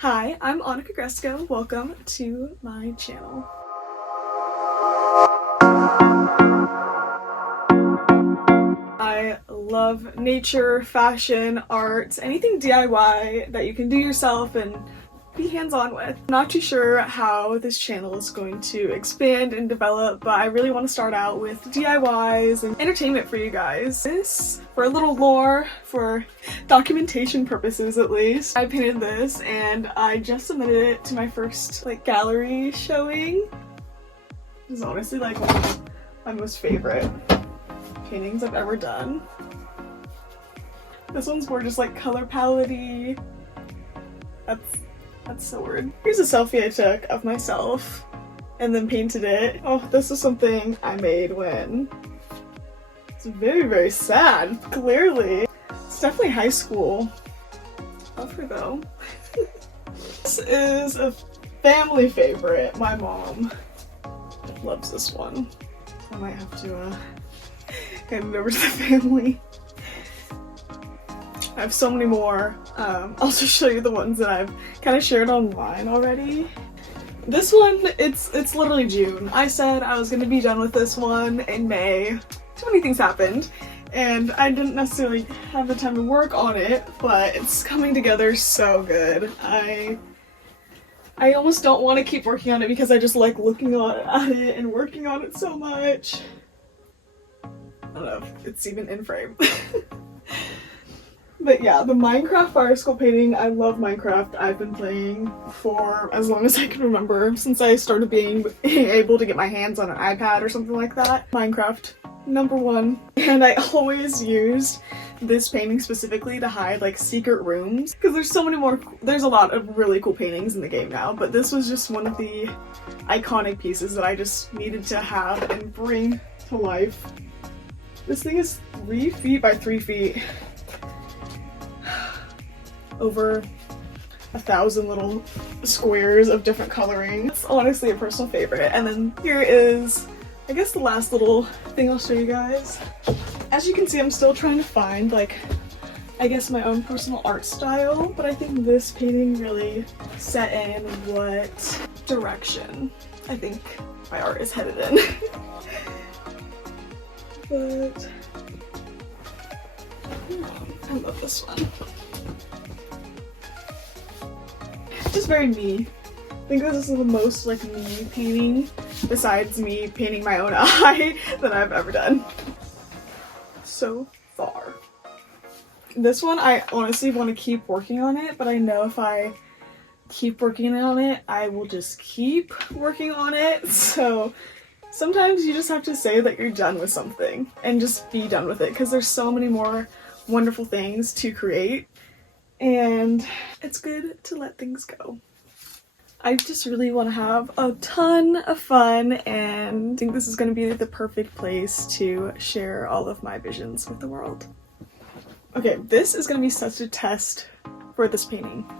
Hi, I'm Annika Gresko. Welcome to my channel. I love nature, fashion, art, anything DIY that you can do yourself and be hands-on with. I'm not too sure how this channel is going to expand and develop, but I really want to start out with DIYs and entertainment for you guys. This, for a little lore, for documentation purposes at least, I painted this and I just submitted it to my first gallery showing. This is honestly one of my most favorite paintings I've ever done. This one's more just color palette-y. That's so weird. Here's a selfie I took of myself and then painted it. Oh, this is something I made when it's very, very sad, clearly. It's definitely high school. Love her though. This is a family favorite. My mom loves this one. I might have to hand it over to the family. I have so many more. I'll just show you the ones that I've kind of shared online already. This one, it's literally June. I said I was going to be done with this one in May. Too many things happened, and I didn't necessarily have the time to work on it, but it's coming together so good. I almost don't want to keep working on it because I just like looking at it and working on it so much. I don't know if it's even in frame. But yeah, the Minecraft fire skull painting, I love Minecraft. I've been playing for as long as I can remember, since I started being able to get my hands on an iPad or something like that. Minecraft, #1. And I always used this painting specifically to hide secret rooms, because there's so many more, there's a lot of really cool paintings in the game now, but this was just one of the iconic pieces that I just needed to have and bring to life. This thing is 3 feet by 3 feet. Over 1,000 little squares of different coloring. It's honestly a personal favorite. And then here is, I guess, the last little thing I'll show you guys. As you can see, I'm still trying to find I guess my own personal art style, but I think this painting really set in what direction I think my art is headed in. But I love this one. Just very me. I think this is the most me painting, besides me painting my own eye, that I've ever done so far. This one, I honestly want to keep working on it, but I know if I keep working on it, I will just keep working on it. So sometimes you just have to say that you're done with something and just be done with it, because there's so many more wonderful things to create. And it's good to let things go. I just really want to have a ton of fun, and I think this is going to be the perfect place to share all of my visions with the world. Okay, this is going to be such a test for this painting.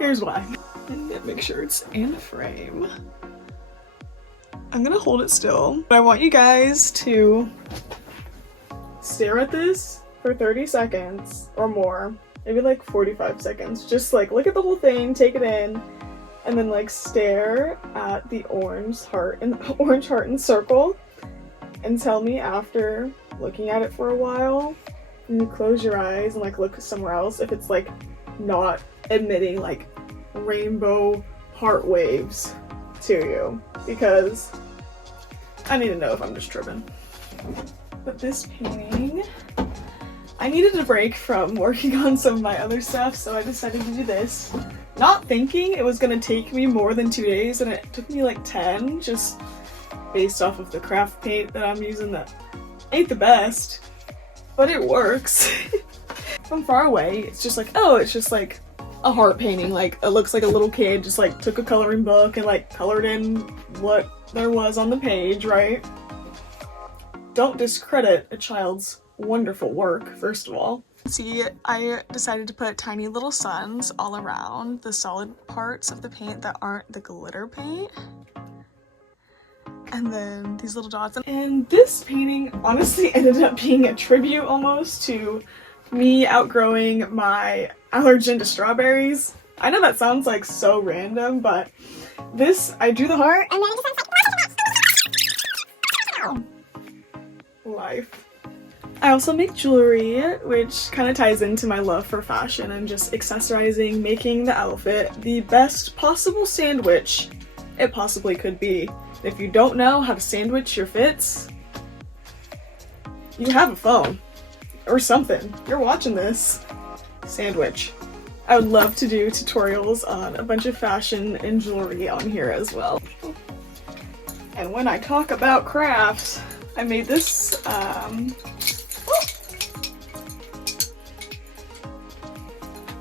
Here's why. And make sure it's in frame. I'm going to hold it still, but I want you guys to stare at this for 30 seconds or more. Maybe 45 seconds. Just look at the whole thing, take it in, and then stare at the orange heart and circle, and tell me after looking at it for a while, and you close your eyes and look somewhere else, if it's not emitting rainbow heart waves to you, because I need to know if I'm just tripping. But this painting, I needed a break from working on some of my other stuff, so I decided to do this. Not thinking it was gonna take me more than 2 days, and it took me 10, just based off of the craft paint that I'm using that ain't the best, but it works. From far away, it's just oh, it's just a heart painting. It looks like a little kid just took a coloring book and colored in what there was on the page, right? Don't discredit a child's wonderful work, first of all. See, I decided to put tiny little suns all around the solid parts of the paint that aren't the glitter paint. And then these little dots. And this painting honestly ended up being a tribute almost to me outgrowing my allergen to strawberries. I know that sounds like so random, but this, I do the heart and then it just sounds like life. I also make jewelry, which kind of ties into my love for fashion and just accessorizing, making the outfit the best possible sandwich it possibly could be. If you don't know how to sandwich your fits, you have a phone or something. You're watching this. Sandwich. I would love to do tutorials on a bunch of fashion and jewelry on here as well. And when I talk about crafts, I made this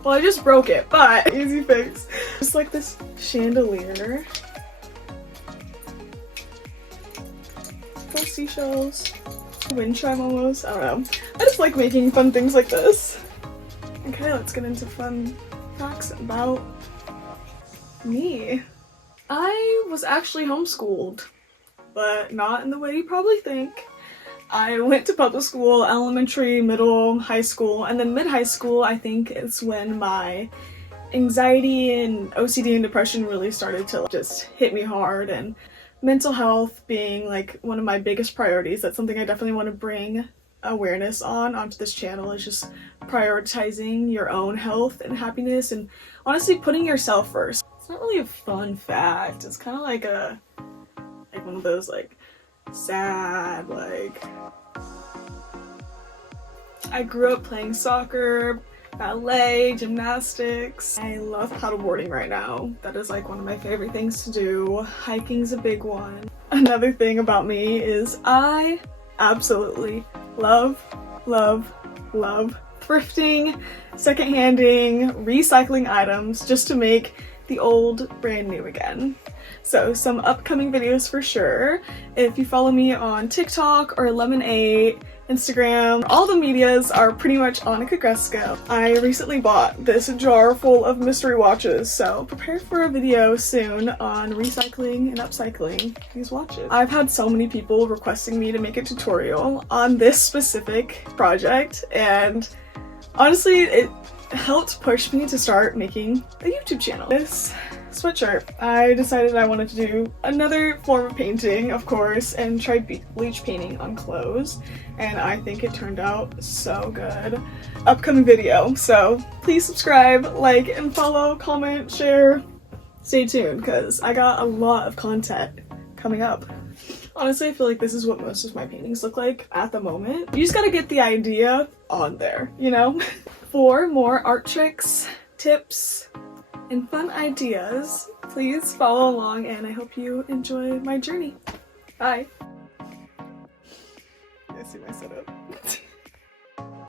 well, I just broke it, but easy fix. Just like this chandelier. Little seashells. Wind chime almost. I don't know. I just like making fun things like this. Okay, let's get into fun facts about me. I was actually homeschooled, but not in the way you probably think. I went to public school, elementary, middle, high school, and then mid-high school, I think it's when my anxiety and OCD and depression really started to just hit me hard, and mental health being like one of my biggest priorities. That's something I definitely want to bring awareness onto this channel, is just prioritizing your own health and happiness and honestly putting yourself first. It's not really a fun fact. It's kind of like one of those like sad, like, I grew up playing soccer, ballet, gymnastics. I love paddleboarding right now. That is like one of my favorite things to do. Hiking's a big one. Another thing about me is I absolutely love thrifting, secondhanding, recycling items just to make the old brand new again. So some upcoming videos for sure. If you follow me on TikTok or Lemon8, Instagram, all the medias are pretty much Annika Gresko. I recently bought this jar full of mystery watches, so prepare for a video soon on recycling and upcycling these watches. I've had so many people requesting me to make a tutorial on this specific project, and honestly, it helped push me to start making a YouTube channel. This sweatshirt, I decided I wanted to do another form of painting, of course, and try bleach painting on clothes, and I think it turned out so good. Upcoming video, so please subscribe, like, and follow, comment, share. Stay tuned, because I got a lot of content coming up. Honestly, I feel like this is what most of my paintings look like at the moment. You just gotta get the idea on there, you know? For more art tricks, tips, and fun ideas, please follow along, and I hope you enjoy my journey. Bye! I see my setup.